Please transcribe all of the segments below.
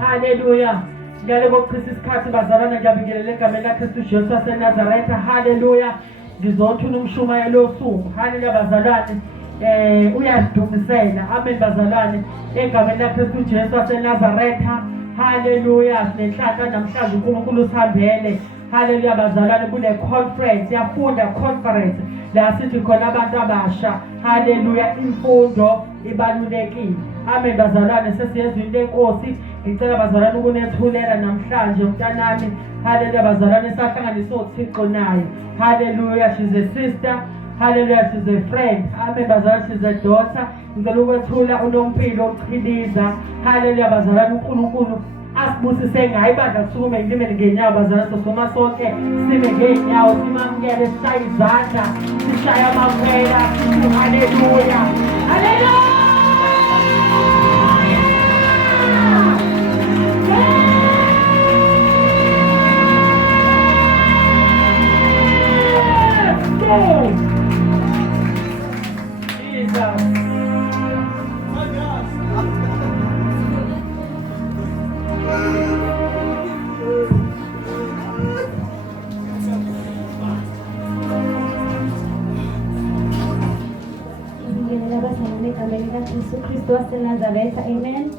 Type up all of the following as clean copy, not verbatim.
Hallelujah. Ngiyaleko Kristu isikhathi bazalwana ngiyabingelela egameni laKristu Jesu waseNazaretha. Hallelujah. Ngizothula umshumayelo osuku. Hallelujah bazalwane. Uyazidumisela. Amen bazalwane. Egameni laKristu Jesu waseNazaretha. Hallelujah. Nenhlanhla namhlanje uNkulunkulu usihambele. Hallelujah bazalwane kule conference yafunda conference la sithi khona abantu abasha. Hallelujah imfundo ibalulekile. Amen bazalwane sesiyezwe into enkosi. Ngicela bazalwane ukunethulela namhlanje mntanami. Hallelujah bazalwane sahlanganiswa uThixo naye. Hallelujah she's a sister. Hallelujah she's a friend. Amen bazalwane she's a daughter. Ngicela ukwethula uNompilo Chiliza. Hallelujah bazalwane uNkulunkulu asibusise ngayo ibandla kusukume ngime ngenyawo bazalwane sosoma sonke sime ngenyawo simamukele sishaye izandla sishaye amawela hallelujah hallelujah. Yesu Kristo wa Nazareth. Amen.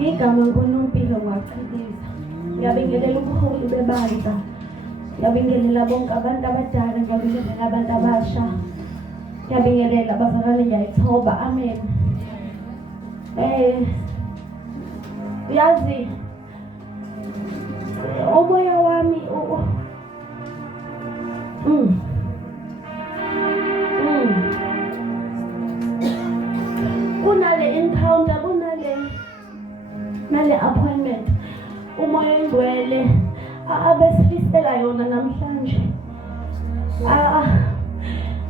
Igama nguNompilo Chiliza. Ngiyabingelela ubuholi bebandla. Ngiyabingelela bonke abantu abadala, ngiyabingelela abantu abasha. Ngiyabingelela abazalwane ngiyayithoba. Amen. Uyazi umoya wami kunale encounter, nale appointment umoya engcwele abesifisela yona namhlanje.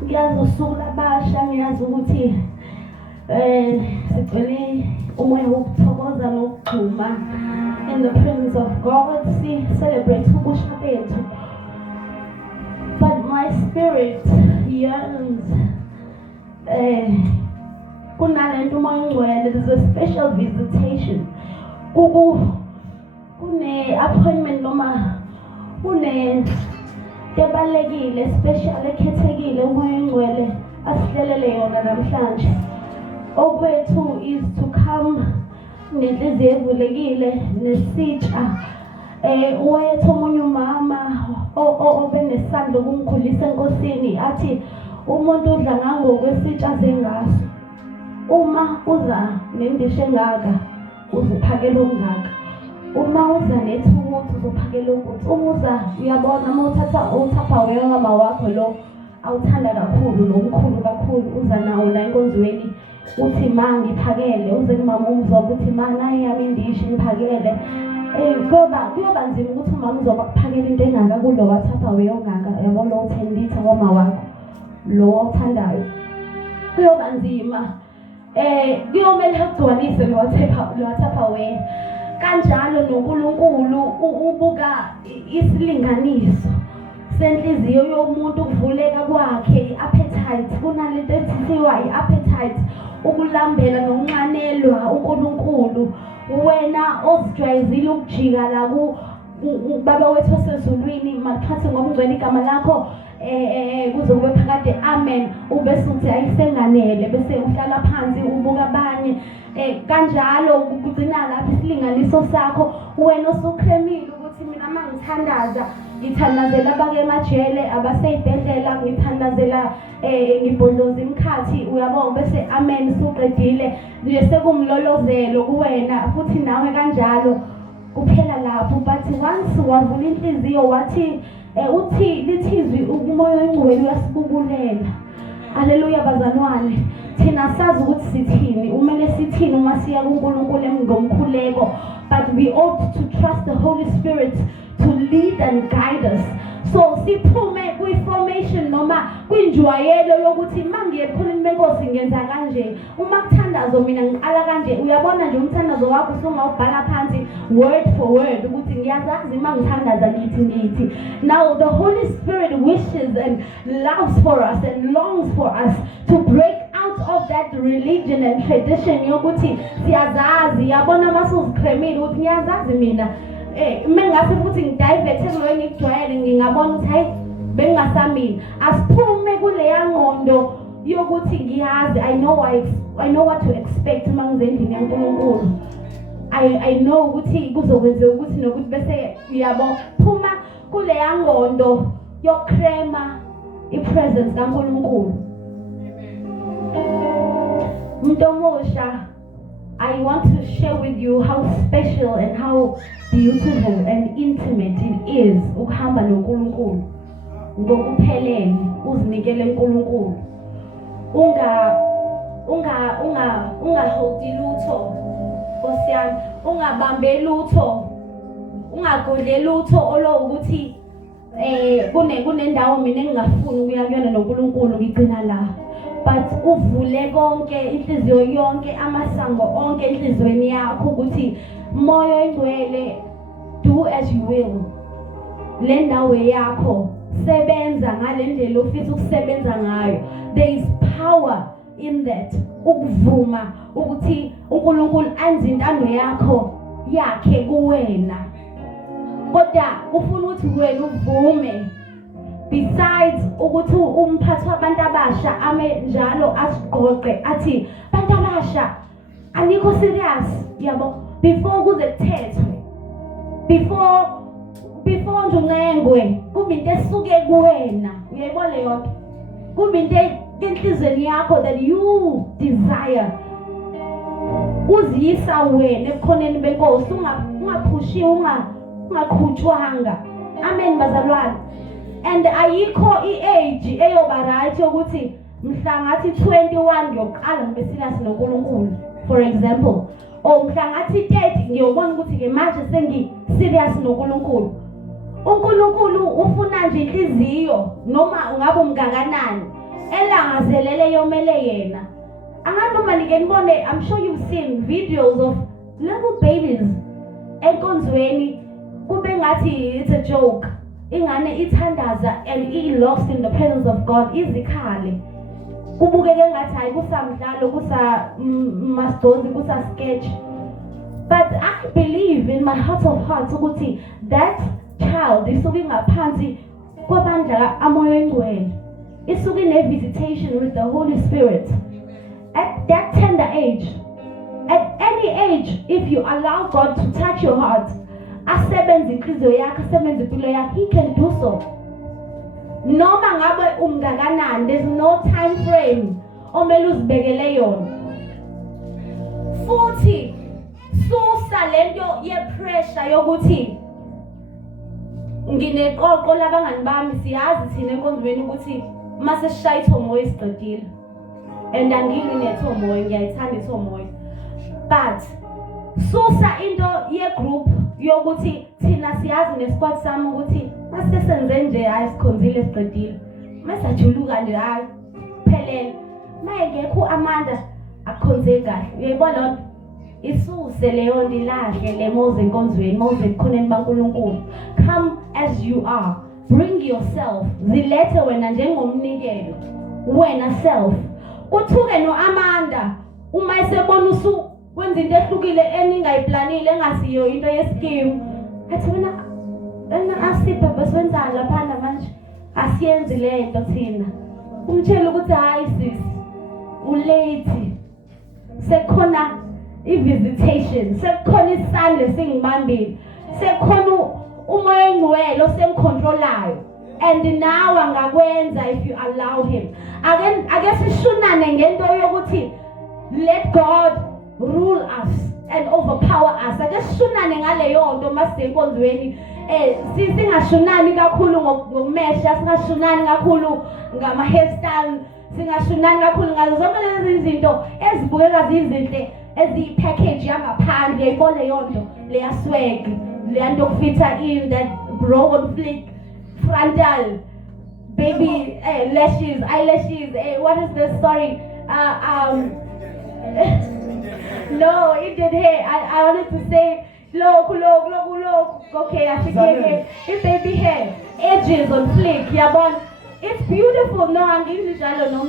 Ngiyazi usuku labasha, ngiyazi ukuthi sigcwele umoya wokuthokoza nokugxuma in the presence of God. Celebrate ubusha bethu, but my spirit yearns kunalento umoya engcwele. There's a special visitation. Kune appointment noma kune tebalekile special ekhethekile umoya engcwele asihlelele yona namhlanje. Okwethu is to come nenhliziyo evulekile nesitsha. Wethu omunye umama obenesandla ukungikhulisa enkosini athi umuntu udla ngangokwesitsha zengaso. Uma uza nendishe engaka uzophakela okungaka. Uma uza nethukuthi uzophakela ukuthi. Uma uza uyabona uma uthatha weyama wakho lo awuthanda kakhulu lo mkhulu kakhulu, uza nawo la enkonzweni uthi ma ngiphakele, uze kumama umzoba uthi ma nayi yami indishe ngiphakele. Kuyoba nzima ukuthi umama uzoba kuphakela into engaka kulo wathatha weyongaka, yabona lo 10 litha wama wakho lo othandayo. Kuyoba nzima. Kuyomele ukugcwalise lo wathapha wena. Kanjalo noNkulunkulu ubuka isilinganiso senhliziyo yomuntu, ukuvuleka kwakhe, i-appetite. Kunalento ethiwa i-appetite, ukulambela nokunxanelwa uNkulunkulu. Wena ozijwayezile ukujika la baba wethu osezulwini, maliphathe ngomngcwele igama lakho kuze kube phakade. Amen. Ubese uthi ayisenganele, bese uhlala phansi ubuka abanye. Kanjalo kugcina lapha isilinganiso sakho. Wena osukremile ukuthi mina mangithandaza ngithandazela abake emajele abaseyibhedlela ngithandazela ngibhodloza imkhathi uyabona bese amen suqedile nje sekumlolozelo kuwena futhi nawe kanjalo kuphela lapho but once wavula inhliziyo wathi uthi lithizwi umoya oyingcwele uyasibubulela. Haleluya bazalwane, thina sazi ukuthi sithini umele sithini uma siya kuNkulunkulu ngomkhuleko, but we ought to trust the Holy Spirit to lead and guide us. So siphume kwi-formation noma kwinjwayelo yokuthi mangiye ekhulwini lenkosi ngenza kanje, uma kuthandazo mina ngiqala kanje. Uyabona nje umthandazo wakho usungawubhala phansi word for word ukuthi ngiyazazi uma ngithandaza ngithi. Now the Holy Spirit wishes and loves for us and longs for us to break out of that religion and tradition yokuthi siyazazi. Yabona masuzikremile ukuthi ngiyazazi mina mengase futhi ngidivert ekulweni ngijwayele ngingabona ukuthi hayi bengasamini. Asiphume kuleya ngqondo yokuthi ngiyazi, I know what to expect uma ngizendini yaNkulunkulu. I know ukuthi kuzokwenzeka ukuthi nokuthi bese yabo phuma kuleya ngqondo yokrema ipresence kaNkulunkulu. Mntomusha, I want to share with you how special and how beautiful and intimate it is ukuhamba noNkulunkulu ngokuphelele uzinikele uNkulunkulu. Ungaholdi lutho Nkosiyami, ungabambe lutho, ungagodle lutho olo ukuthi kunendawo mina engingafuni ukuya kuyona noNkulunkulu ngigcina la. But uvule konke inhliziyo yonke amasango onke enhlizweni yakho ukuthi moya oyingcwele do as you will. Le ndawo yakho sebenza ngalendlela ofisa ukusebenza ngayo. There is power in that. Ukuvuma ukuthi uNkulunkulu anze intando yakho yakhe kuwena. Kodwa ufuna ukuthi wena uvume. Besides ukuthi umphathi wabantu abasha ame njalo asiqoqe athi bantu abasha anikho serious yabo before kuze kuthethwe, before nje uncengwe kuba into esuke kuwena. Uyayibona leyo nto kuba into enhlizweni yakho that you desire uziyisa wena ebukhoneni benkosi, ungaphushiwe ungaqhutshwanga. Amen bazalwane. And ayikho i-age eyoba right yokuthi mhla ngathi 21 ngiyoqala ngibe serious noNkulunkulu for example, or mhla ngathi 30 ngiyobona ukuthi ke manje sengi serious noNkulunkulu. uNkulunkulu ufuna nje inhliziyo noma ungabe umngakanani elangazelele yomele yena. Anganoma nike nibone, I'm sure you've seen videos of little babies enkonzweni kube ngathi it's a joke. Ingane ithandaza and lost in the presence of God izikhale. Kubukeke ngathi hayi kusamdlalo kusamasdozi kusasketch. But I believe in my heart of hearts ukuthi that child isuke ngaphansi kwabandla amoya oyingcwele. Isuke ne-visitation with the Holy Spirit. At that tender age, at any age, if you allow God to touch your heart, asebenze inhliziyo yakho, asebenze impilo yakho, he can do so. Noma ngabe umngakanani, there's no time frame omele uzibekele yona. Futhi susa lento ye-pressure yokuthi ngineqoqo labangani bami siyazi thina enkonzweni ukuthi mase sishaya ithomoya isiqedile. And angili nethomoya, ngiyayithanda ithomoya. But susa into ye-group yokuthi thina siyazi nesquad sami ukuthi mase senze nje hayi sikhonzile siqedile. Masajuluka nje hayi phelele. Mayengekho amandla akukhonze kahle. Uyayibona lonto? Isuse leyo ndilahle lemoze enkonzweni, moze ebukhoneni baNkulunkulu. Come as you are. Bring yourself. Zilethe wena njengomnikelo. Wena self. Kuthuke noAmanda uma esebona wenza into ehlukile eningayiplanile engasiyo into yeskimu. Athi wena asiphe besenzana lapha manje asiyenzi lento thina. Umtshela ukuthi hayi sis ulate. Sekhona i-visitation, sekhona isandla singibambile, sekhona umoya engcwele osemcontrolayo, and now angakwenza if you allow him. Ake sishunane ngento yokuthi let God rule us and overpower us. Ake sishunane ngaleyo nto masenkonzweni. Singashunani kakhulu ngokumesha, singashunani kakhulu ngama hairstyle, singashunani kakhulu ngazo zonke lezi izinto ezibukeka zizinhle eziyi-package yangaphandle. Yayibona leyo nto leya swag, leya nto kufitha in that brown flick frontal baby lashes, eyelashes, what is this, sorry, no, it did hair. I wanted to say look, okay, I should get hair. It's baby hair, edges on flick, yabona. It's beautiful. No, angizijalo no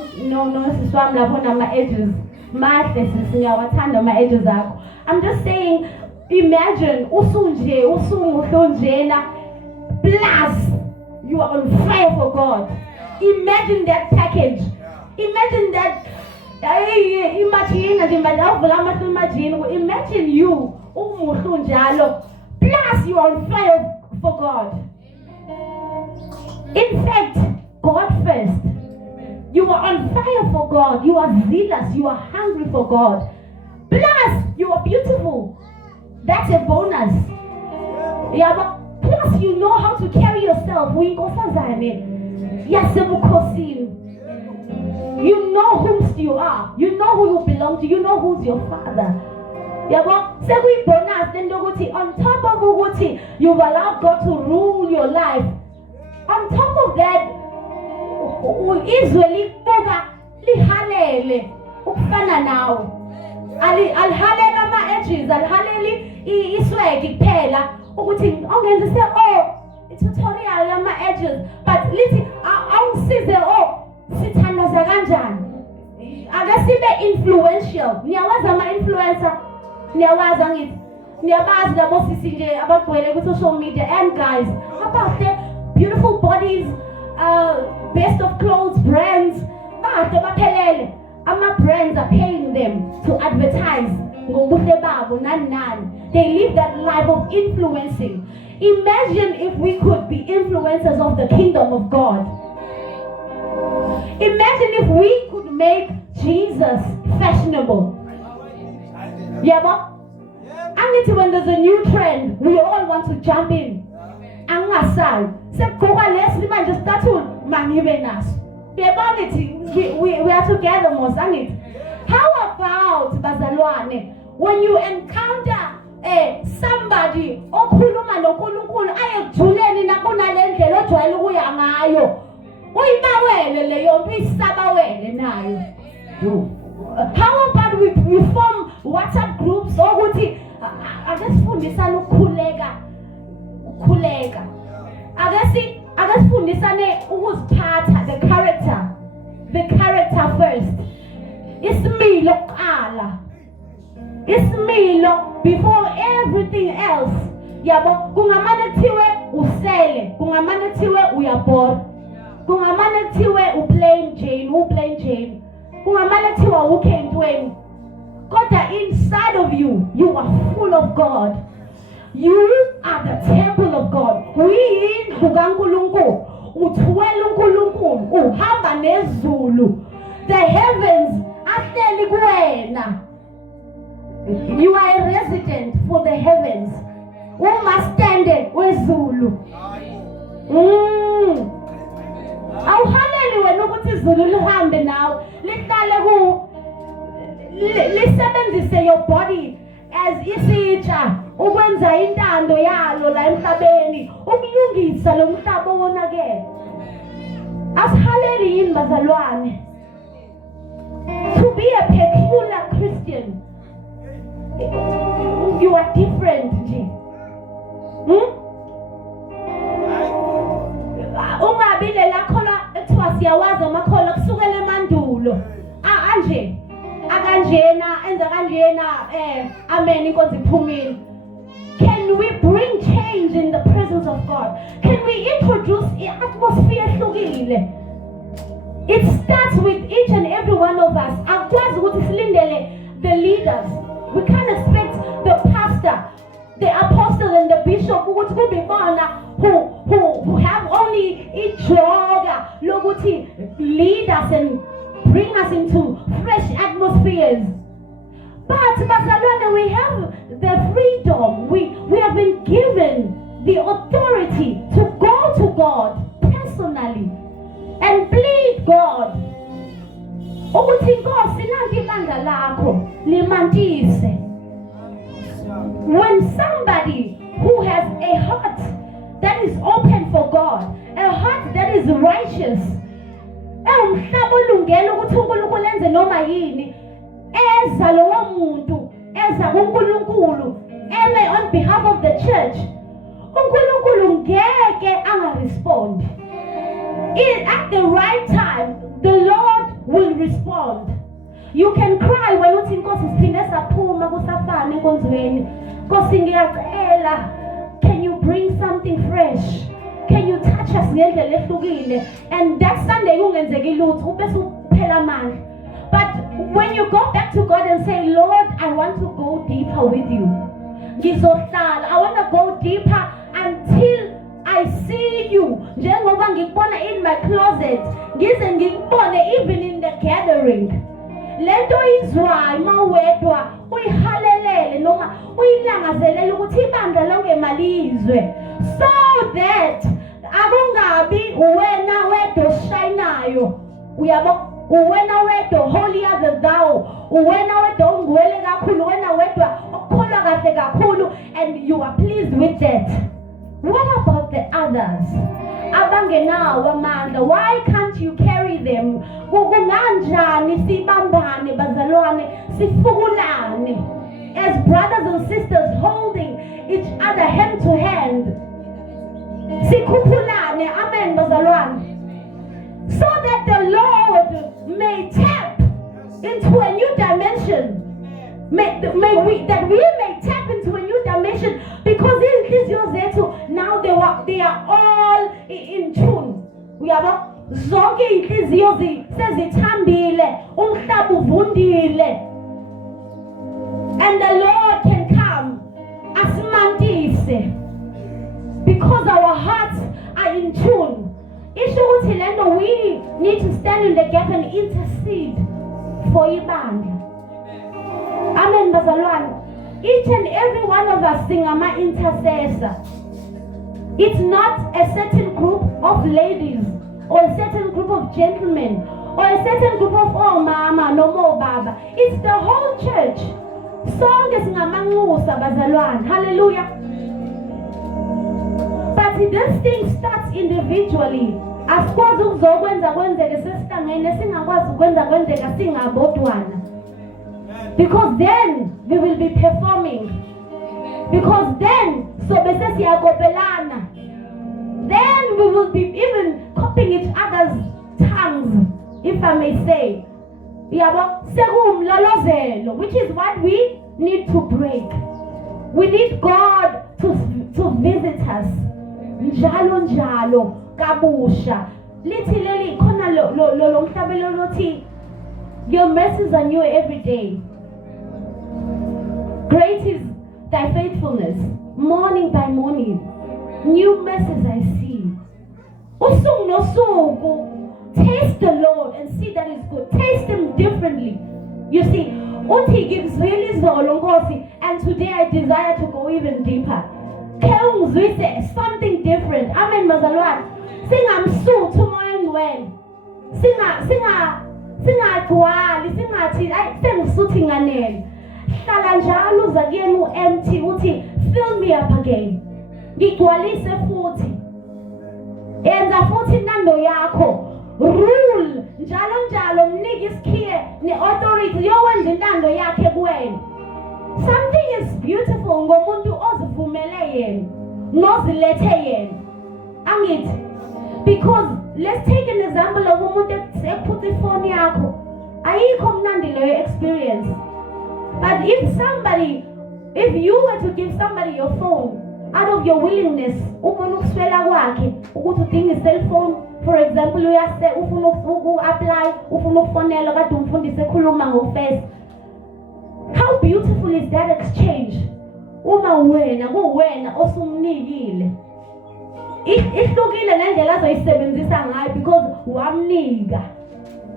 siswami lapho nama edges. Mahle siyawathanda ama edges akho. I'm just saying, imagine usunje plus you are on fire for God. Imagine that package. Imagine that. Imagine you plus you are on fire for God. In fact, God first. You are on fire for God. You are zealous. You are hungry for God. Plus, you are beautiful. That's a bonus. Yeah, but plus you know how to carry yourself. You know who you are. You know who you belong to. You know who's your father. Yeah, but say we bonus. Then on top of Uguti, you've allowed God to rule your life. On top of that, Israeli boga lihalele ukufana nawo. Alihalela ama edges, alihaleli iswag kuphela ukuthi ongenze se tutorial yama edges, but lithi awungisize sithandaza kanjani. Ake sibe influential. Niyawazi ama influencer? Niyawazi angithi? Niyabazi labo sisi nje abagcwele ku social media, and guys, abahle beautiful bodies, best of clothes brands, ama brands are paying them to advertise. They live that life of influencing. Imagine if we could be influencers of the kingdom of God. Imagine if we could make Jesus fashionable. Yeah, but when there's a new trend, we all want to jump in. We are together, Mozambique. How about bazalwane, when you encounter somebody okhuluma noNkulunkulu ayekujuleni nakunale ndlela ojwayele ukuya ngayo, uyibawele leyo nto isabawele nayo. How about we form WhatsApp groups ukuthi akesifundisana ukukhuleka akesifundisane ukuziphatha, the character first. Isimilo kuqala, isimilo before everything else. Yabo kungamane kuthiwe usele, kungamane kuthiwe uyabhora, kungamane kuthiwe uplain Jane, kungamane kuthiwa ukhe entweni. Kodwa inside of you, you are full of God. You are the temple of God. Uyindlu kaNkulunkulu, uthwele uNkulunkulu, uhamba nezulu. The heavens ahleli kuwena. You are a resident for the heavens. Umastende wezulu. Awuhaleli wena ukuthi izulu lihambe nawe, lihlale ku lisebenzise your body as isitsha ukwenza intando yalo la emhlabeni, ukulungisa lo mhlaba wonakele. Asihaleli yini bazalwane? To be a peculiar Christian, you are different nje. Ungabile la khola ekuthiwa siyawazi amakhola kusukela emandulo. Anje akanjena enza kanjena amen inkosi iphumile. Can we bring change in the presence of God? Can we introduce an atmosphere ehlukile? It starts with each and every one of us. Akwazi ukuthi silindele the leaders. We can't expect the pastor, the apostle and the bishop ukuthi ukuthi kube ibona who have only ijoga lokuthi lead us and bring us into fresh atmospheres. But bazalwane, we have the freedom. We have been given the authority to go to God personally and plead God. Ukuthi Nkosi nanti ibandla lakho limantise. When somebody who has a heart that is open for God, a heart that is righteous, umhlaba olungela ukuthi uNkulunkulu enze noma yini, eza lowo muntu, eza kuNkulunkulu, eme on behalf of the church, uNkulunkulu ngeke angarespond. At the right time, the Lord will respond. You can cry when uthi Nkosi siphinde saphuma kusafana enkonzweni. Nkosi ngiyacela, can you bring something fresh? Can you touch us ngendlela ehlukile? And that Sunday ungenzeki lutho ubese uphela amandla. But when you go back to God and say, Lord, I want to go deeper with you. Ngizohlala, I want to go deeper until I see you. Njengoba ngikubona in my closet, ngize ngikubone even in the gathering. Lento izwayo mawedwa uyihalelele noma uyilangazelele ukuthi ibandla lonke malizwe, so that akungabi uwena wedwa shayinayo, uyabo, uwena wedwa holier than thou, uwena wedwa ungwele kakhulu, uwena wedwa okholwa kahle kakhulu, and you are pleased with that. What about the others? Abangenawo amandla, why can't you carry them? Kunganjani sibambane bazalwane, sifukulane as brothers and sisters, holding each other hand to hand, sikhuphulane, amen bazalwane, so that the Lord may tap into a new dimension. That we may tap into a new dimension, because now they are all in tune. We are zonke inhliziyo sezithambile, umhlaba uvundile, and the Lord can come asimantise because our hearts are in tune. Isho ukuthi lento, we need to stand in the gap and intercede for ibandla. Amen bazalwane. Each and every one of us sing ama intercessor. It's not a certain group of ladies or a certain group of gentlemen or a certain group of mama no more baba. It's the whole church. Sonke singamanxusa bazalwane. Hallelujah. But this thing starts individually. Asikwazi ukuzokwenza kwenzeke sesihlangene, singakwazi ukwenza kwenzeka singabodwana. Because then we will be performing. Because then then we will be even copying each other's tongues, if I may say. Which is what we need to break. We need God to visit us. Njalo njalo kabusha. Literally khona lo mhlabelo lothi, your mercies are new every day. Great is thy faithfulness, morning by morning. New mercies I see. Usuku nosuku. Taste the Lord and see that it's good. Taste Him differently. You see, Uthi gives really zolongosi, and today I desire to go even deeper. Something different. Amen, mazalwane. Singamsuthu moya ngcwele. Singadwali, singathi ayi sengisuthi nganele. Hlala njalo uza kuyena u-empty uthi fill me up again. Ngigcwalise futhi. Yenza futhi inando yakho. Rule njalo njalo, mnike isikhiye ne-authority yokwenza intando yakhe kuwena. Something is beautiful ngomuntu ozivumele yena, nozilethe yena. Angithi, because let's take an example of umuntu ephutha ifoni yakho. Ayikho mnandi leyo experience. But if you were to give somebody your phone out of your willingness, ufuna ukuswela kwakhe ukuthi udinga i-cellphone, for example, ufuna uku-apply, ufuna ukufonela kade umfundisi ekhuluma ngo-face. How beautiful is that exchange? uma wena kuwena osumnikile. Ihlukile ngendlela azoyisebenzisa ngayo because wamnika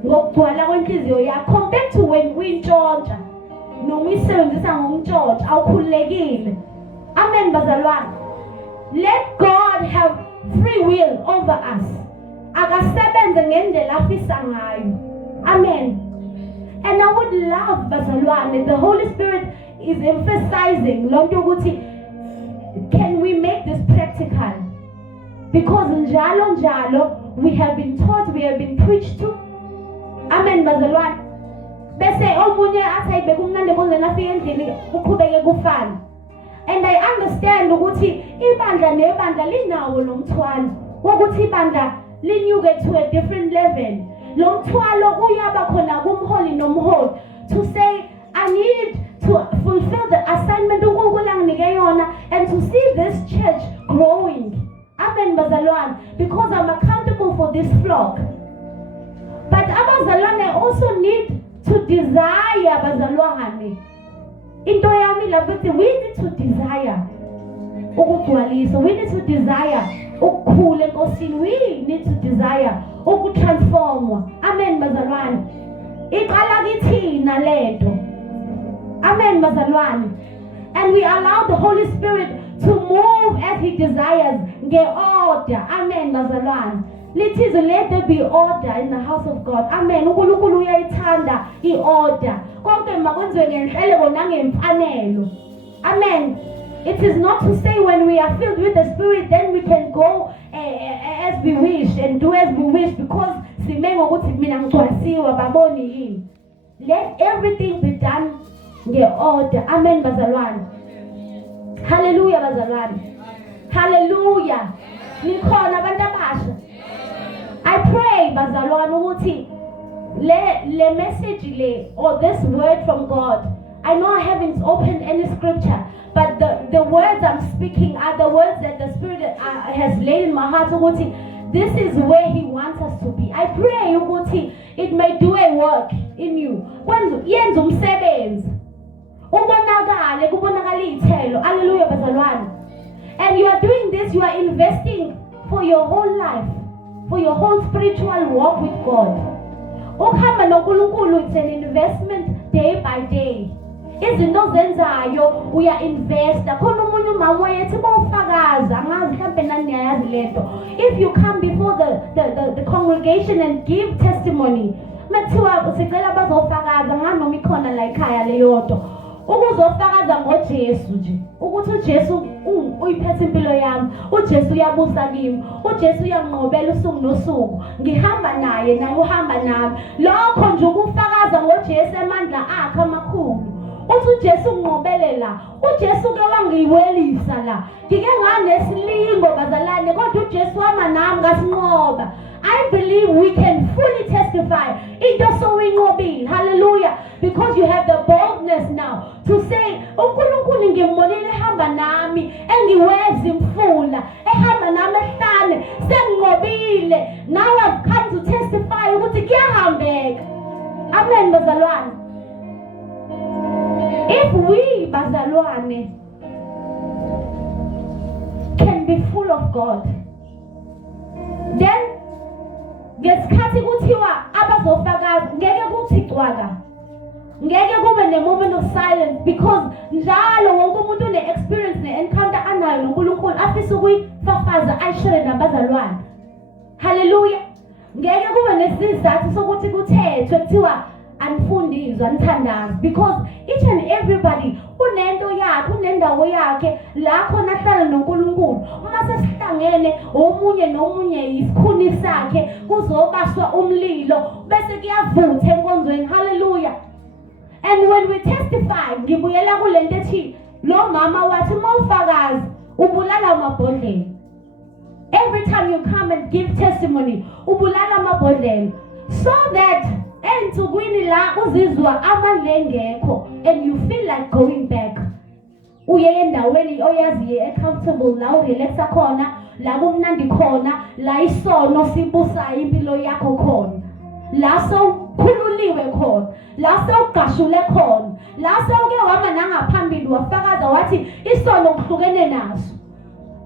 ngokugcwala kwenhliziyo yakho compared to when uyintshontsha noma uyisebenzisa ngomntshontsha awukhululekile. Amen bazalwane. Let God have free will over us. Akasebenze ngendlela afisa ngayo. Amen. And I would love bazalwane, the Holy Spirit is emphasizing lonto ukuthi can we make this practical? Because njalo we have been taught, we have been preached to. Amen bazalwane. Bese omunye athi ayibeke umnandi bonzeni afike endlini uqhubeke kufana. And I understand ukuthi ibandla nebandla linawo lo mthwalo wokuthi ibandla linyuke to a different level. Lo mthwalo uyaba khona kumholi nomholi to say I need to fulfill the assignment uNkulunkulu anginike yona and to see this church growing. Amen bazalwane, because I'm accountable for this flock. But abazalwane also need to desire bazalwane. Into yami lapho we need to desire ukugcwalisa, we need to desire ukukhula enkosini, we need to desire ukutransformwa. Amen bazalwane. Iqala kithina lento. Amen bazalwane. And we allow the Holy Spirit to move as He desires. Nge-order. Amen bazalwane. Let there be order in the house of God. Amen. uNkulunkulu uyayithanda i-order. Konke makwenziwe ngenhlelo nangemfanelo. Amen. It is not to say when we are filled with the Spirit then we can go as we wish and do as we wish because sime ngokuthi mina ngigcwalisiwe baboni yini. Let everything be done nge-order. Amen bazalwane. Hallelujah bazalwane. Hallelujah. Nikhona abantu abasha. I pray bazalwane ukuthi le message le or this word from God. I know I haven't opened any scripture, but the words I'm speaking are the words that the Spirit has laid in my heart. Ukuthi this is where He wants us to be. I pray ukuthi it may do a work in you. Yenza umsebenzi. Ubonakale kubonakala ithelo. Hallelujah bazalwane. And you are doing this, you are investing for your whole life, for your whole spiritual walk with God. Ukuhamba noNkulunkulu, it's an investment day by day. Izinto zenzayo uya-investa. Khona umunye umama wayethi bawufakaza angazi mhlampe nani niyayazi lento. If you come before the congregation and give testimony, methiwa sicela bazofakaza nganoma ikhona la ekhaya leyo nto. Ukuzofakaza ngoJesu nje. Ukuthi uJesu uyiphethe impilo yami. uJesu uyabusa kimi. uJesu uyanqobela usuku nosuku. Ngihamba naye uhamba nami. Lokho nje ukufakaza ngoJesu amandla akhe amakhulu. Uthi uJesu unqobelela. uJesu ke wangiyiwelisa la. Ngike nganeslingo bazalane kodwa uJesu wama nami ngasinqoba. I believe we can fully testify. Into so inqobile. Hallelujah. Because you have the boldness now to say uNkulunkulu ngimbonile ehamba nami engiwezi imfula ehamba nami ehlane senginqobile. Now I've come to testify ukuthi kuyahambeka. Amen bazalwane. If we bazalwane can be full of God, then ngesikhathi kuthiwa abazofakaza ngeke kuthi cwaka. Ngeke kube ne moment of silence because njalo wonke umuntu une experience ne encounter anayo noNkulunkulu afisa ukuyifafaza ayishare nabazalwane. Hallelujah. Ngeke kube nesizathu sokuthi kuthethwe kuthiwa anifundizwa nithandaza because each and everybody unento yakhe unendawo yakhe la khona ahlala noNkulunkulu. Uma sesihlangene omunye nomunye isikhuni sakhe kuzobaswa umlilo bese kuyavutha enkonzweni. Hallelujah. And when we testify, ngibuyela kulento ethi lo mama wathi mawufakaza ubulala amabhodlela. Every time you come and give testimony, ubulala amabhodlela so that ensukwini la uzizwa amandla engekho and you feel like going back. Uye endaweni oyaziye comfortable la urelaxa khona, la kumnandi khona, la isono sibusayo impilo yakho khona. La so khululiwe khona, la sewugashule khona, la sewuke wama nangaphambili wafakaza wathi isono kuhlukene naso.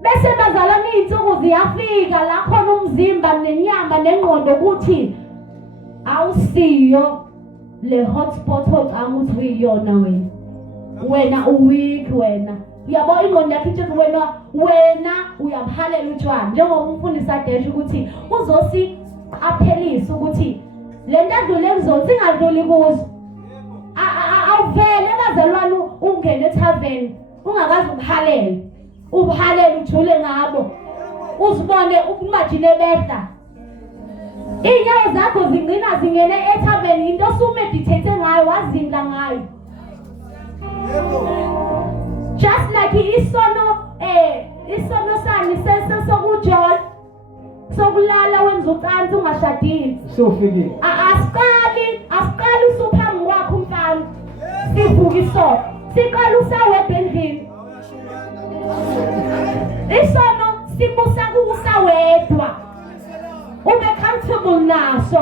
Bese bazalwane izinsuku ziyafika la khona umzimba nenyama nengqondo ukuthi awusiyo le hotspot ocanga ukuthi uyiyona wena uweak wena. Uyabona ingqondo yakho ithi wena uyabhalela utshwala njengoba umfundisi adesha ukuthi uzosiqaphelisa ukuthi le nto adlule kuzona singadluli kuzo. Awuvele bazalwane ungene ethaveni ungakazi ubhalele. Ubhalele ujule ngabo. Uzibone ukumajile behla. Inyawo zakho zingqina zingene ethaveni into osumeditate ngayo wazindla ngayo. Just like isono sani sokujola sokulala wenza ucansi ungashadile. Sofike. Asiqali usuphambi kwakho umfana. Sivuka isono. Siqala usawedwa endlini. Isono sibusa kuwusawedwa. Ube comfortable naso,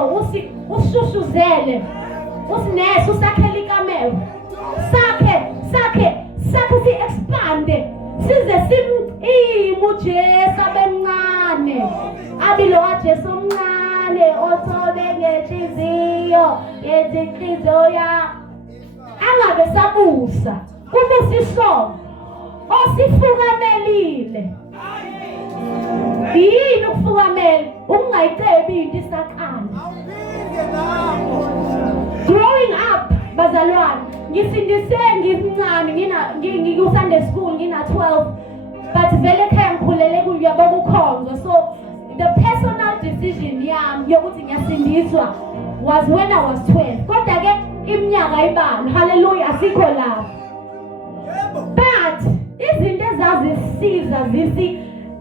ushushuzele. Usinese usakhele ikamelo. Sakhe si expande. Size Jesu abemncane. Abilo Jesu omncane othobe ngenhliziyo, yenhliziyo ya. Angabe sabusa. Kubusa isono. Osifukamelile. Yini ukufukamela? Ungayicebi into isaqala. Growing up, bazalwane, ngisindise ngimncane ngiku-Sunday school ngina 12, but vele ekhaya ngikhulele kuyabo kukhonzwa. So the personal decision yami yokuthi ngiyasindiswa was when I was 12. Kodwa ke iminyaka ibalo, hallelujah, asikho lapho. But izinto ezazisiza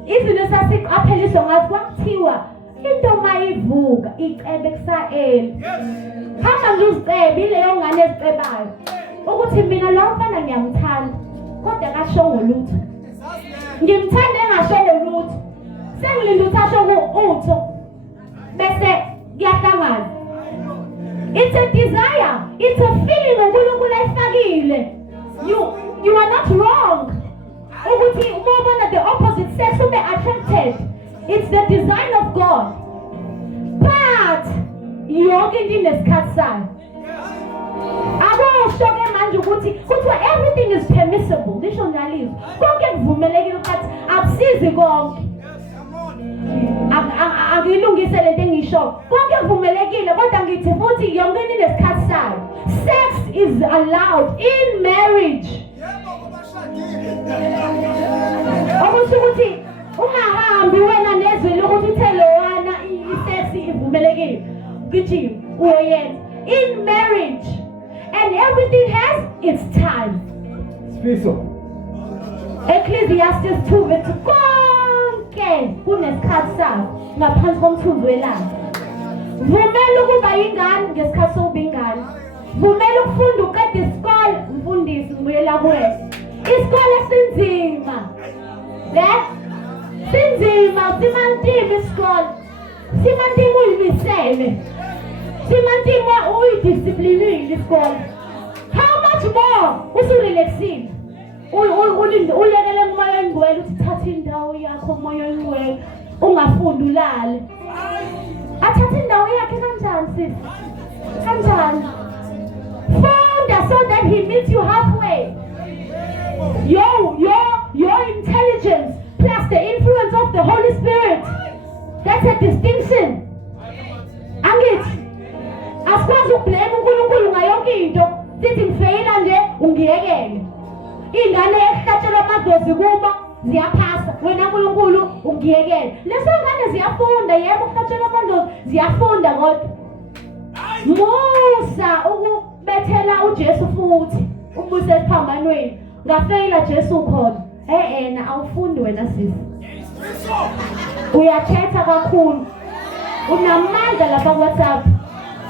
izinto esasiqapheliswa ngazo kwakuthiwa into mayivuka icebe kusaeli. Hamba nje uzicebe ileyo ngane ezicebayo ukuthi mina lo mfana ngiyamthanda kodwa akashongo lutho. Ngimthanda engashongo lutho. Sengilinda ukuthi asho utho bese kuyahlangana. It's a desire, it's a feeling uNkulunkulu ayifakile. You are not wrong. Ukuthi uma ubona the opposite sex ube attracted. It's the design of God. But yonke into inesikhathi sayo. Akusho ke manje ukuthi everything is permissible. Lisho ngiyalizwa. Konke kuvumelekile ukuthi akusizi konke. Angilungise lento engisho. Konke kuvumelekile kodwa ngithi futhi yonke into inesikhathi sayo. Sex is allowed in marriage. Okusho ukuthi ungahambi wena nezwe lokuthi uthelwana isex ivumelekile. Ngithi uyenza in marriage and everything has its time. Sifiso. Ecclesiastes 2 verse konke kunesikhathi sayo ngaphansi komthunzi welanga. Vumela ukuba ingane ngesikhathi sokuba ingane. Vumela ukufunda uqede isikole mfundisi ngibuyela kuwena. Isikole sinzima. Sinzima simantima isikole. Simantima uyimisele. Simantima uyidisciplinile isikole. How much more usurelaxile? Ulekele umoya engcwele uthi thatha indawo yakho umoya engcwele ungafundi ulale. Athatha indawo yakhe kanjani sisi? Kanjani? Funda so that he meets you halfway. Your intelligence plus the influence of the Holy Spirit. That's a distinction. Angithi asikwazi ukublame uNkulunkulu ngayonke into. Sithi ngifeyila nje ungiyekele. Ingane ehlatshelwa amadlozi kuba ziyaphasa wena uNkulunkulu ungiyekele. Leso ngane ziyafunda yebo ukuhlatshelwa amadlozi ziyafunda kodwa musa ukubethela uJesu futhi ubuse esiphambanweni ngafeyila Jesu khona. Ena awufundi wena sisi. Uyakhetha kakhulu. Unamandla lapha WhatsApp.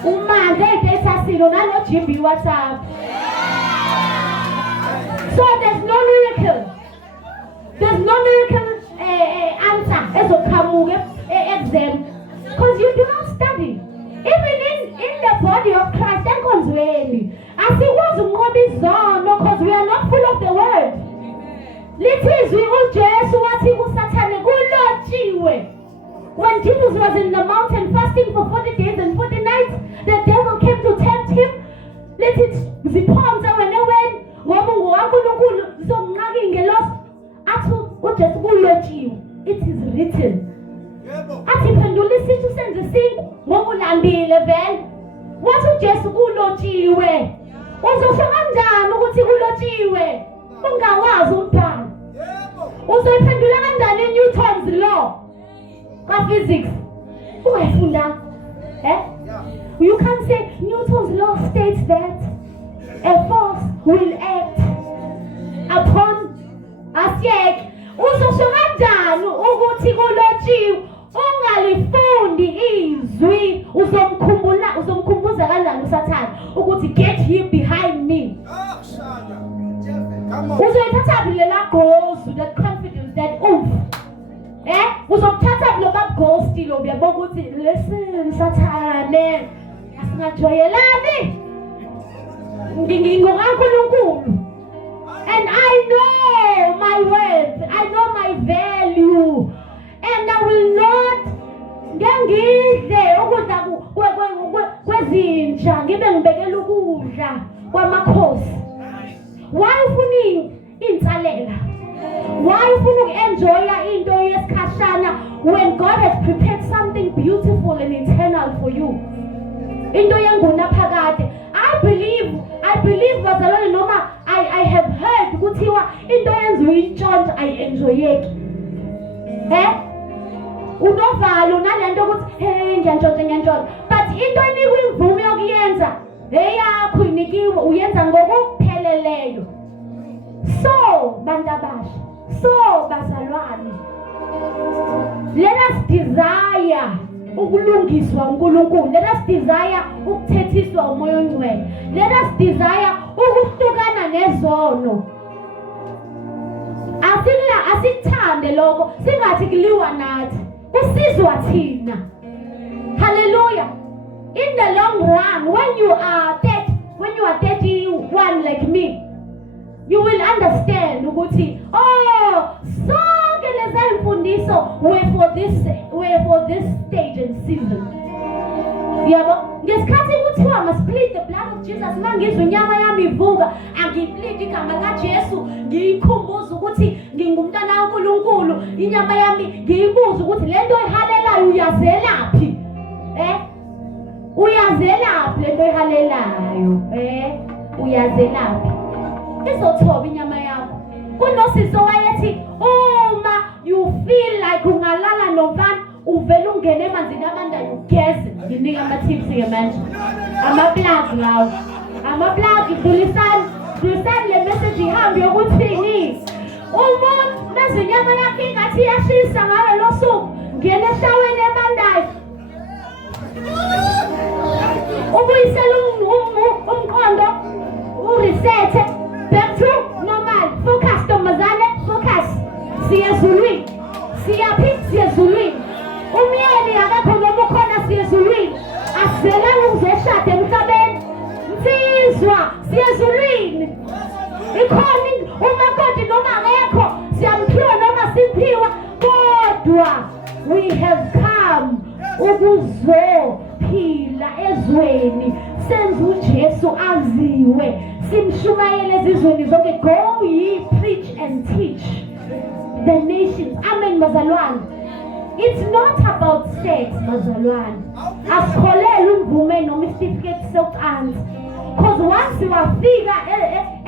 Umandla eDatasilo nalo GB WhatsApp. So there's no miracle. There's no miracle answer ezoqhamuke exam because you do not study. Even in the body of Christ enkonzweni asikwazi ukunqoba izono because we are not full of the word. Lithizwi uJesu wathi kuSathane kulotshiwe. When Jesus was in the mountain fasting for 40 days and 40 nights, the devil came to tempt him. Let it ziphonsa wena wena ngoba ngowaNkulunkulu zonqaka ingelosi athi uJesu kulotshiwe. It is written. Athi phendula isithi senze singu ngoba ulambile vele. Wathi uJesu kulotshiwe. Uzosho kanjani ukuthi kulotshiwe ungawazi umbhalo? Uzoyiphendula kanjani iNewton's law ka physics? Ungayifunda. You can't say Newton's law states that a force will act upon a shake. Uzosho kanjani ukuthi kulotshiwe ungalifundi izwi? Uzomkhumbuza kanjani uSathane ukuthi get him behind me? Uzoyithatha lela goals, that confidence, that oomph. Uzomthatha lo ghost lo uyabona ukuthi listen Sathane asingajoyelani ngingokaNkulunkulu. And I know my worth, I know my value, and I will not ngengidle ukudla kwezinja ngibe ngibekela ukudla kwamakhosi. Why ufuna insalela? Why ufuna ukenjoya into yesikhashana when God has prepared something beautiful and eternal for you? Into yenguna phakade. I believe bazalwane noma I have heard kuthiwa into yenziwe intshontsho ayenjoyeki. Unovalo nalento ukuthi ngiyantshontsha. But into enikwe imvume yokuyenza eyakho inikiwe uyenza ngokupheleleyo. So bantabasha, so bazalwane, let us desire ukulungiswa uNkulunkulu. Let us desire ukuthethiswa uMoya oNgcwele. Let us desire ukuhlukana nezono. Asithande lokho singathi kuliwa nathi kusizwa thina. Hallelujah. In the long run, when you are 31 like me, you will understand ukuthi sonke lezi imfundiso were for this stage and season. Yabo, ngesikhathi kuthiwa ma-split the blood of Jesus, mangizwe inyama yami ivuka, angiplit igama kaJesu, ngiyikhumbuza ukuthi ngingumntwana kaNkulunkulu, inyama yami ngiyibuza ukuthi lento ihalelayo uyazelaphi? Uyazelaphi lento ihalelayo? Uyazelaphi? Izothoba inyama yakho. Kunosisi owayethi uma you feel like ungalala nomfana uvela ungene emanzini abandayo ugeze. Nginika ama-tips-ke manje. Ama-plug lawo. Ama-plug dlulisani le message ihambe yokuthini. Umuntu bese inyama yakhe ingathi iyashisa ngalo lo suku ngene eshaweni ebandayo. Ubuyisela umqondo uresethe back to normal. Focus Tomazane, focus. Siyezulwini. Siyaphi siyezulwini. Umyeni akakho noma ukhona siyezulwini. Asizelanga ukuzoshada emhlabeni. Msizwa siyezulwini. Ikhona umakoti noma akekho siyamkhiwa noma simphiwa kodwa we have come ukuzophila ezweni senze uJesu aziwe simshumayele ezizweni zonke. Go ye preach and teach the nations. Amen bazalwane. It's not about sex bazalwane. Asikholele umvume noma isitifiketi sokucansi. Because once you wafika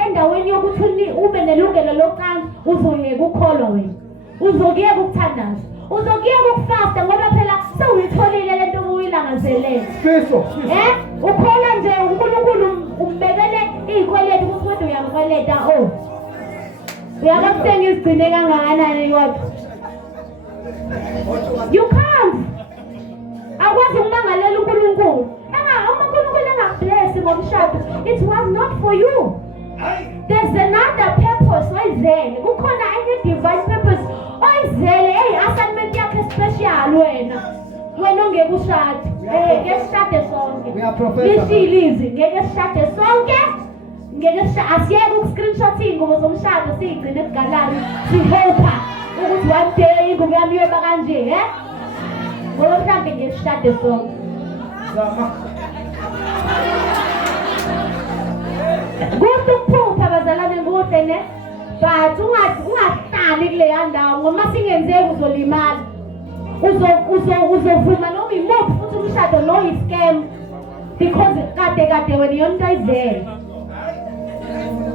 endaweni yokuthi ube nelungelo lokucansi uzoyeka ukholwa wena. Uzokuyeka ukuthandaza. Uzokuyeka ukufasta ngoba phela sewuyitholile lento obuyilangazelele. Ukholwa nje uNkulunkulu umbekele izikweletu ukuthi wena uyakweleta uyakuthenga izigcine kangakanani kodwa. You can't. Akwazi ukumangalela uNkulunkulu. uNkulunkulu engabless ngomshado. It was not for you. There's another purpose oyizele. Kukhona enye divine purpose oyizele assignment yakhe special wena. wena ongeke ushade ngeke sishade sonke Uyaprofesa. Chiliza ngeke sishade sonke ngeke asiyeke uku-screenshot iy'ngubo zomshado siyigcine ebugalani sihopa ukuthi one day ingubo yami iyoba kanje ngoba mhlampe nje sishade sonke kuhle ukuphupha bazalwane kuhle ne but ungahlali kuleya ndawo ngoba singenzeki uzolimala uzovuma noma imuphi futhi umshado lo yi-scam because kade wena iyona into ayizele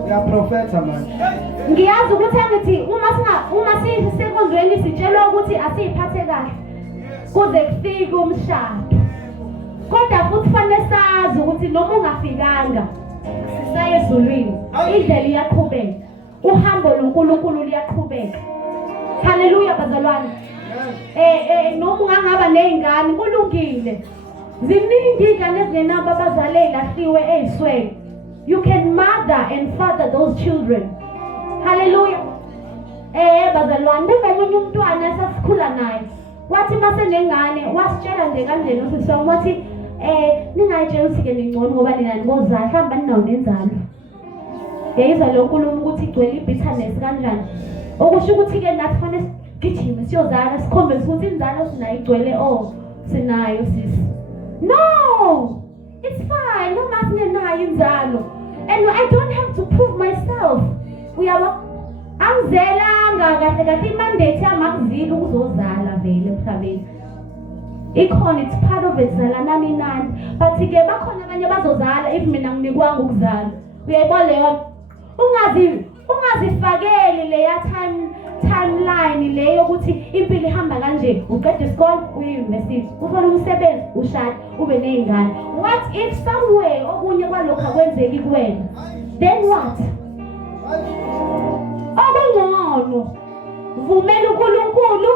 Uyaprofesa manje. ngiyazi ukuthi angithi uma sisekonzweni sitshelwa ukuthi asiyiphathe kahle kuze kufike umshado kodwa futhi fanele sazi ukuthi noma ungafikanga sisaye ezulwini indlela iyaqhubeka uhambo loNkulunkulu liyaqhubeka haleluya bazalwane noma ungangaba nezingane kulungile ziningi izingane ezingenabo abazali ezilahliwe eziswele you can mother and father those children haleluya bazalwane kunomunye umntwana esasikhula naye wathi mase nengane wasitshela nje kanjena usisi wathi ningayitshela ukuthi-ke ningcono ngoba nina nibozala hamba ninawo nenzalo yayizwa lo nkulumo ukuthi igcwele i-bitterness kanjani okusho ukuthi-ke nathi fanele sigijime siyozala sikhombisa ukuthi inzalo sinayo igcwele sinayo sisi no it's fine noma singenayo inzalo and I don't have to prove myself uyaba angizelanga kahle imandate yami akuzile ukuzozala vele emhlabeni ikhona it's part of it zalanani nani but-ke bakhona abanye bazozala if mina nginikwanga ukuzala uyayibona leyo ungazifakeli leya timeline leyo yokuthi impilo ihamba kanje uqeda isikole uyi-university uthole umsebenzi ushade ube nezingane what if somewhere okunye kwalokho akwenzeki kuwena then what okungcono vumela uNkulunkulu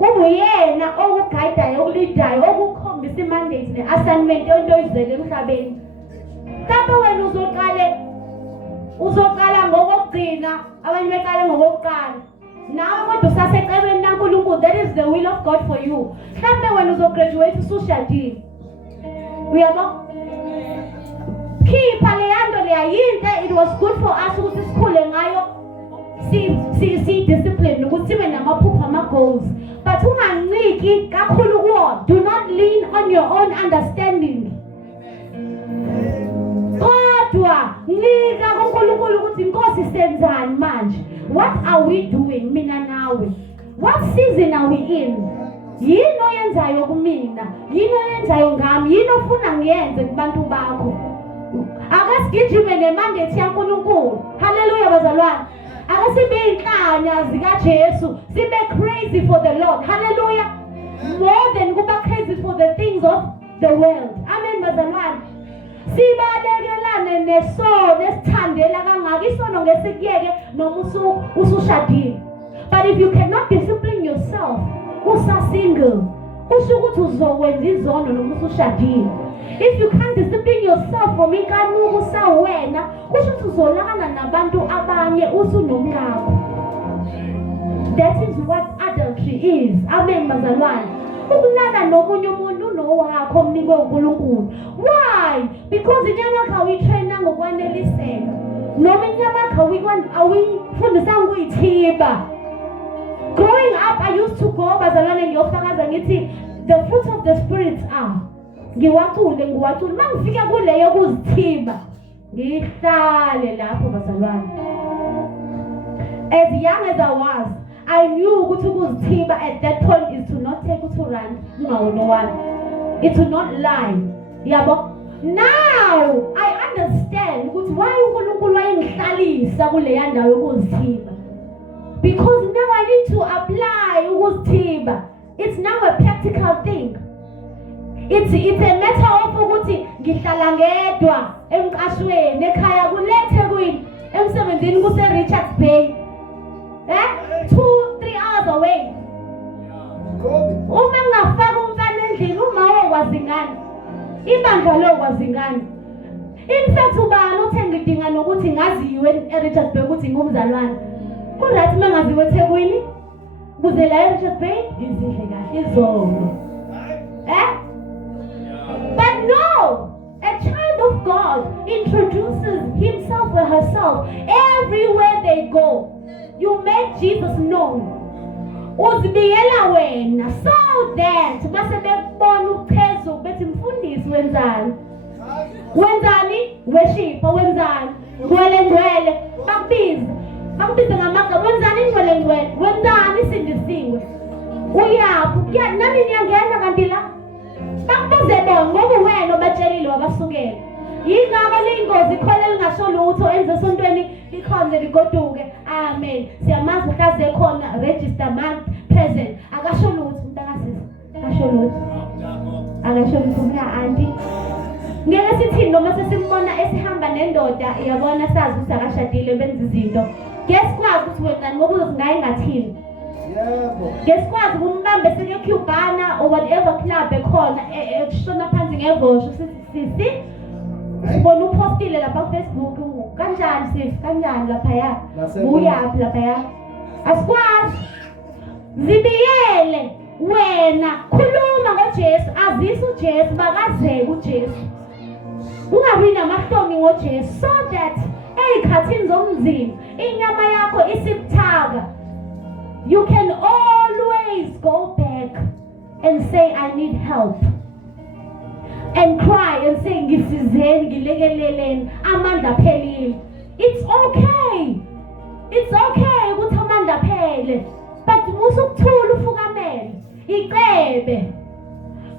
ubuyena okuguidayo okulidayo okukhombisa imandate ne-assignment yonto oyizele emhlabeni mhlawumbe wena uzoqala ngokugcina abanye beqale ngokokuqala nawe kodwa usasecebeni laNkulunkulu that is the will of God for you mhlawumbe wena uzograduate usushadile uyabo khipha leyanto leya yinto it was good for us ukuthi sikhule ngayo si-discipline ukuthi sibe namaphupha ama-goals but unganciki kakhulu kuwona do not lean on your own understanding kodwa nika kuNkulunkulu ukuthi inkosi senzani manje what are we doing mina nawe what season are we in yini oyenzayo kumina yini oyenzayo ngami yini ofuna ngiyenze kubantu bakho akasigijime nemandate yaNkulunkulu haleluya bazalwane akasibe inhlanya zikaJesu sibe crazy for the Lord hallelujah more than kuba crazy for the things of the world amen bazalwane sibalekelane nesono esithandela kangaka isono ngesikuyeke noma usushadile but if you cannot discipline yourself usa-single kusho ukuthi uzokwenza izono noma usushadile if you can't discipline yourself from inkanuko sawena kusho ukuthi uzolakana nabantu abanye usunomkakho that is what adultery is amen bazalwane ukulala nomunye umuntu nowakho omnikwe uNkulunkulu why because inyama yakho uyitraina ngokwaneliseka noma inyama yakho awuyifundisanga ukuyithiba growing up I used to go bazalwane ngiyofakaza ngithi the fruit of the spirit are ngiwacule mangifika kuleyo kuzithiba ngihlale lapho bazalwane as young as I was I knew ukuthi ukuzithiba at that point is to not take uThurand ungawona it's to not lie yabo now I understand ukuthi why uNkulunkulu wayengihlalisa kuleya ndawo yokuzithiba because now I need to apply ukuzithiba it's now a practical thing it's a matter of ukuthi ngihlala ngedwa emqashweni ekhaya kulethe kwini emsebenzini kuse Richards Bay 2-3 hours away uma ngafaka umfana endlini uma okwazi ngani ibandla lokwazi ngani in fact ubani uthe ngidinga nokuthi ngaziwe eRichards Bay ukuthi ngumzalwane kuright mangaziwe eThekwini kuze la eRichards Bay izidle kahle izono But no, a child of God introduces himself or herself everywhere they go. You make Jesus known. Uzibiyela wena so that base bekubona uPhezu bethi mfundisi wenzani? Wenzani? Worship wenzani? Ngwele bakubize ngamagama wenzani ngwele wenzani sindisiwe? Uyaphi? Nami ngiyangena kanti la bakubuze bona ngoba wena obatshelile wabasukela. Yingakho leyingozi ikhona lingasho lutho enze esontweni likhonze ligoduke. Amen. Siyamazi mhlaze khona register month present. Akasho lutho mntakasisi. Akasho lutho. Akasho lutho mna auntie. Ngeke sithi noma sesimbona esihamba nendoda yabona sazi ukuthi akashadile benza izinto. Ngesikwazi ukuthi wena ngoba uzingayi ngathini. Yebo. Ngesikwazi ukumbambe sekuCubana or whatever club ekhona eshona phansi ngevosho sisi sibona upostile lapha ku Facebook kanjani sis kanjani lapha ya uyaphi lapha ya asikwazi zibiyele wena khuluma ngoJesu azisa uJesu bakazeke uJesu ungabi namahloni ngoJesu so that ezikhathini zomzimba inyama yakho isibuthaka you can always go back and say I need help and cry and say ngisizeni ngilekeleleni amandla phelile. It's okay ukuthi amandla phele but musukuthula ufukamele icebe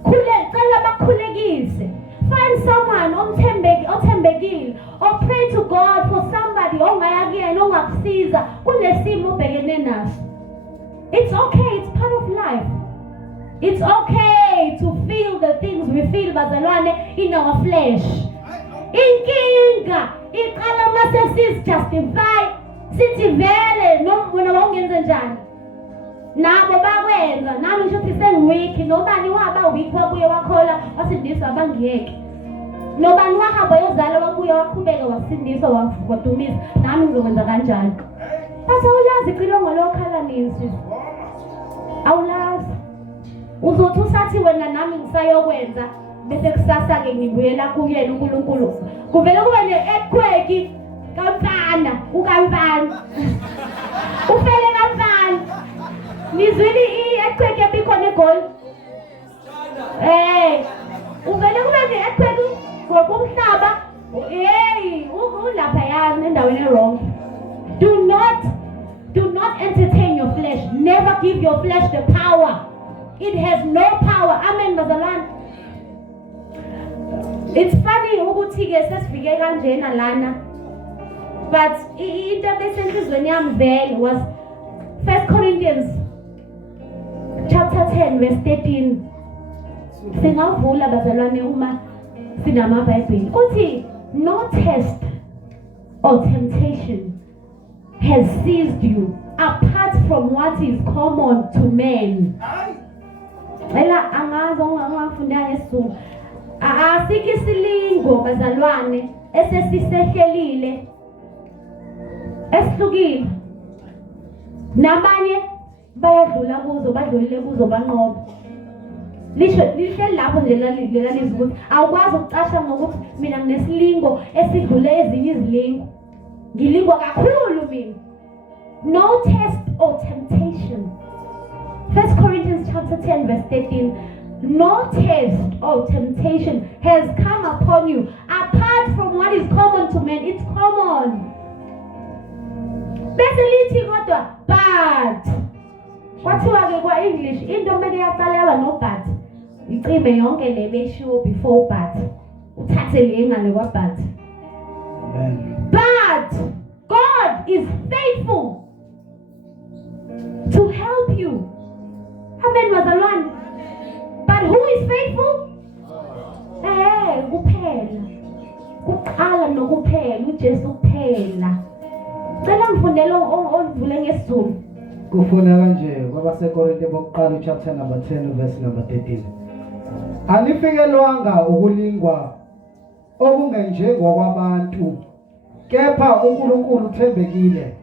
cela bakhulekise find someone othembekile or pray to God for somebody ongaya kuyena ongakusiza kunesimo obhekene naso. It's okay, it's part of life. It's okay to feel the things we feel bazalwane in our flesh. Inkinga iqala mase justify sithi vele wena wawungenze njani nabo bakwenza nami ngisho ukuthi sengiweak nobani waba weak wabuye wakhola wasindiswa abangiyeke nobani wahamba yozala wabuye waqhubeka wasindiswa wadumisa nami ngizokwenza kanjani. Base ulazi iqilongo lokhala nisi awulazi uzothi usathi wena nami ngisayokwenza bese kusasa ke ngibuyela kuyena uNkulunkulu kuvele kube ne-earthquake kamfana ukamfana ufele kamfana nizwini i-earthquake ebikhona eGoli uvele kube ne-earthquake ngokumhlaba ulapha yani endaweni wrong. Do not entertain your flesh. Never give your flesh the power. It has no power. Amen, bazalwane. It's funny ukuthi ke sesifike kanjena lana. But into esenhlizweni yami vele was 1 Corinthians chapter 10 verse 13. Singavula bazalwane uma sinama Bible. Kuthi no test or temptation has seized you apart from what is common to men. Ela angazi ongafunda ngeSizulu. Asike isilingo bazalwane esesisehlelile. Esihlukile. Nabanye bayadlula kuzo badlulile kuzo banqoba. Lishe lapho nje lalizwe ukuthi awukwazi ukucasha ngokuthi mina nginesilingo esidlule ezinye izilingo. Ngilingwa kakhulu mina. No test or temptation. 1 Corinthians chapter 10 verse 13. No test or temptation has come upon you apart from what is common to men. It's common. Bese lithi kodwa but. Kwathiwa ke kwa English into meke yaqala no but. Icime yonke le beshiwo before but. Uthathe le ngale kwa but. Amen. But God is faithful to help you. Amen, bazalwane. But who is faithful? Kuphela. Kuqala nokuphela uJesu kuphela. Cela ngifundele ovule ngeSizulu. Kufuna kanje kwabaseKorinte bokuqala chapter number 10 verse number 13. Anifikelwanga ukulingwa okungenjengokwabantu. Kepha uNkulunkulu uthembekile.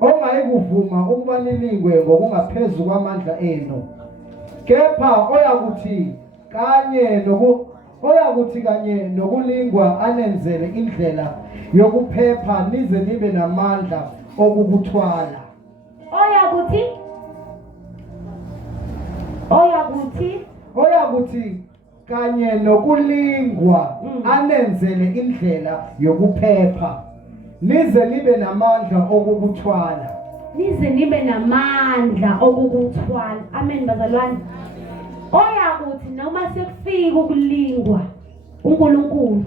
Ongayikuvuma ukuba nilingwe ngokungaphezulu kwamandla enu. kepha oyakuthi kanye nokulingwa anenzele indlela yokuphepha nize nibe namandla okukuthwala. Oyakuthi kanye nokulingwa anenzele indlela yokuphepha nize nibe namandla okukuthwala. Amen bazalwane. Oyakuthi noma sekufika ukulingwa uNkulunkulu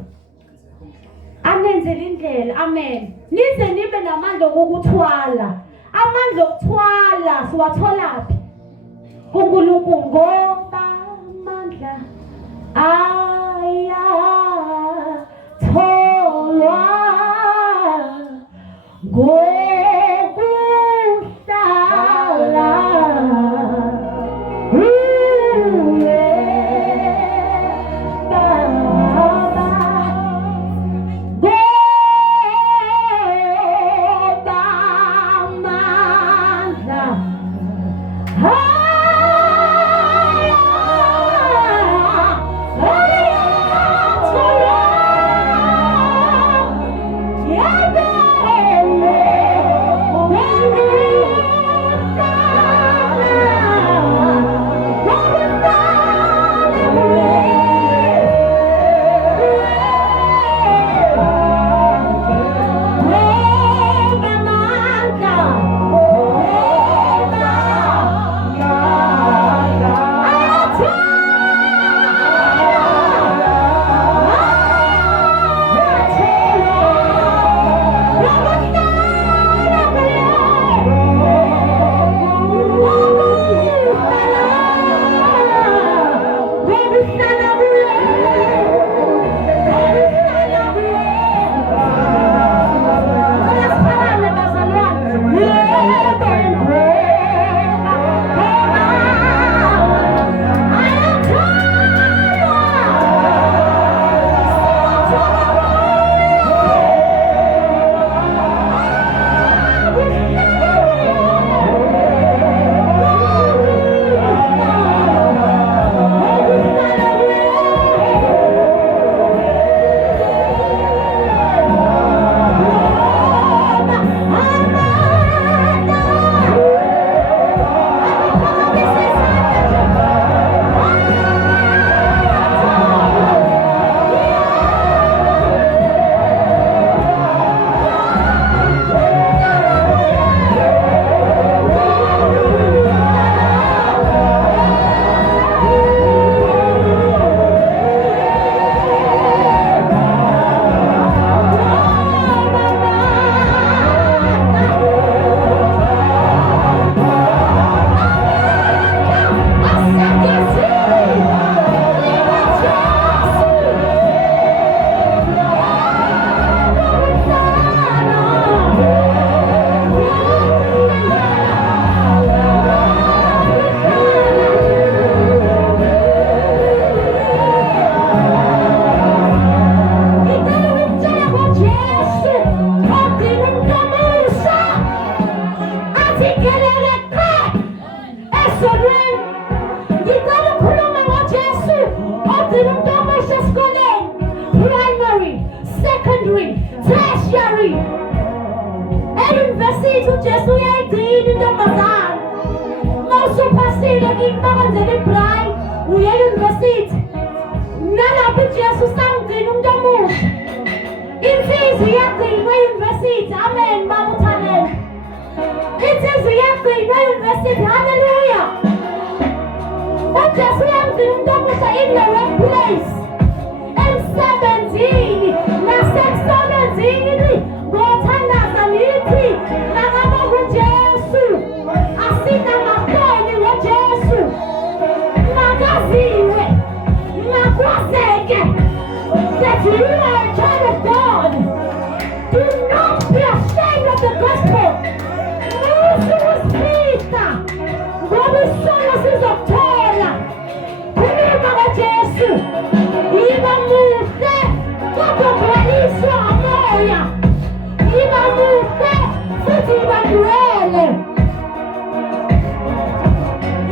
anenzele indlela, amen, nize nibe namandla okukuthwala. Amandla okuthwala siwatholaphi? kuNkulunkulu, ngoba amandla ayatholwa ngokuhlala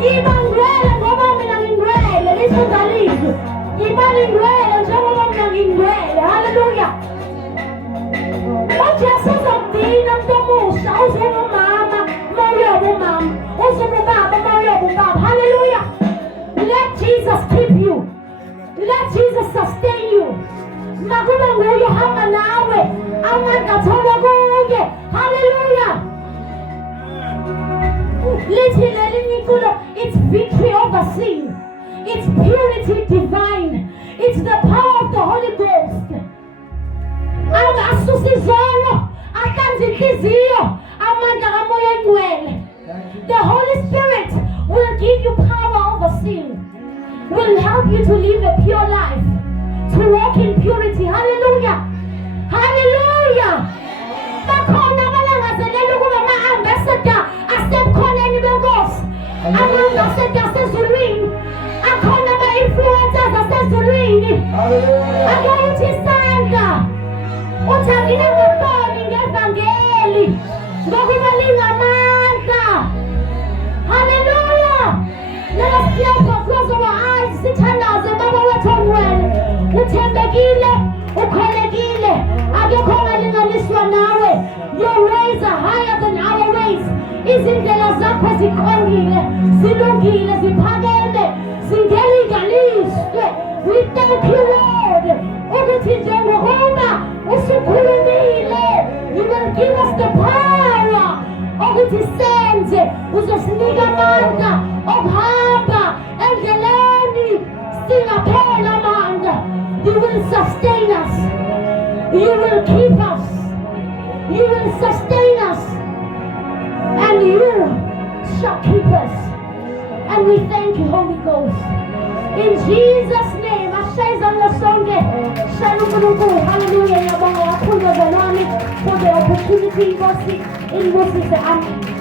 Iba ngwele ngoba akube nguye hamba nawe amandla athola kuye. Hallelujah. Lithi lelinye iculo, it's victory over sin, it's purity divine, it's the power of the Holy Ghost. Angasusa izono, ahlanze inhliziyo, amandla kaMoya Oyingcwele. The Holy Spirit will give you power over sin, will help you to live a pure life, to walk in purity. Hallelujah. Hallelujah. Bakhona abalangazelela ukuba ama-ambassador asebukhoneni benkosi, ama-ambassador asezulwini, akhona ama-influencers asezulwini. Ake uthi isandla uthi anginangaboni ngevangeli ngokuba lingamandla. Hallelujah. Let us lift up close our eyes. Sithandaze Baba wethu ongcwele. Uthembekile, ukholekile, akekho ongalinganiswa nawe. Your ways are higher than our ways. Izindlela zakho ziqondile, zilungile, ziphakeme, zingelinganiswe. We thank you, Lord, ukuthi njengoba usukhulumile, you will give us the power ukuthi senze, uzosinika amandla okuhamba endleleni singaphela amandla. You will sustain us, you will keep us, you will sustain us, and you shall keep us. And we thank you, Holy Ghost. In Jesus' name, ashayizana sonke, shayela uNkulunkulu. Hallelujah. Ngiyabonga kakhulu bazalwane for the opportunity. Inkosi, inkosi, amen.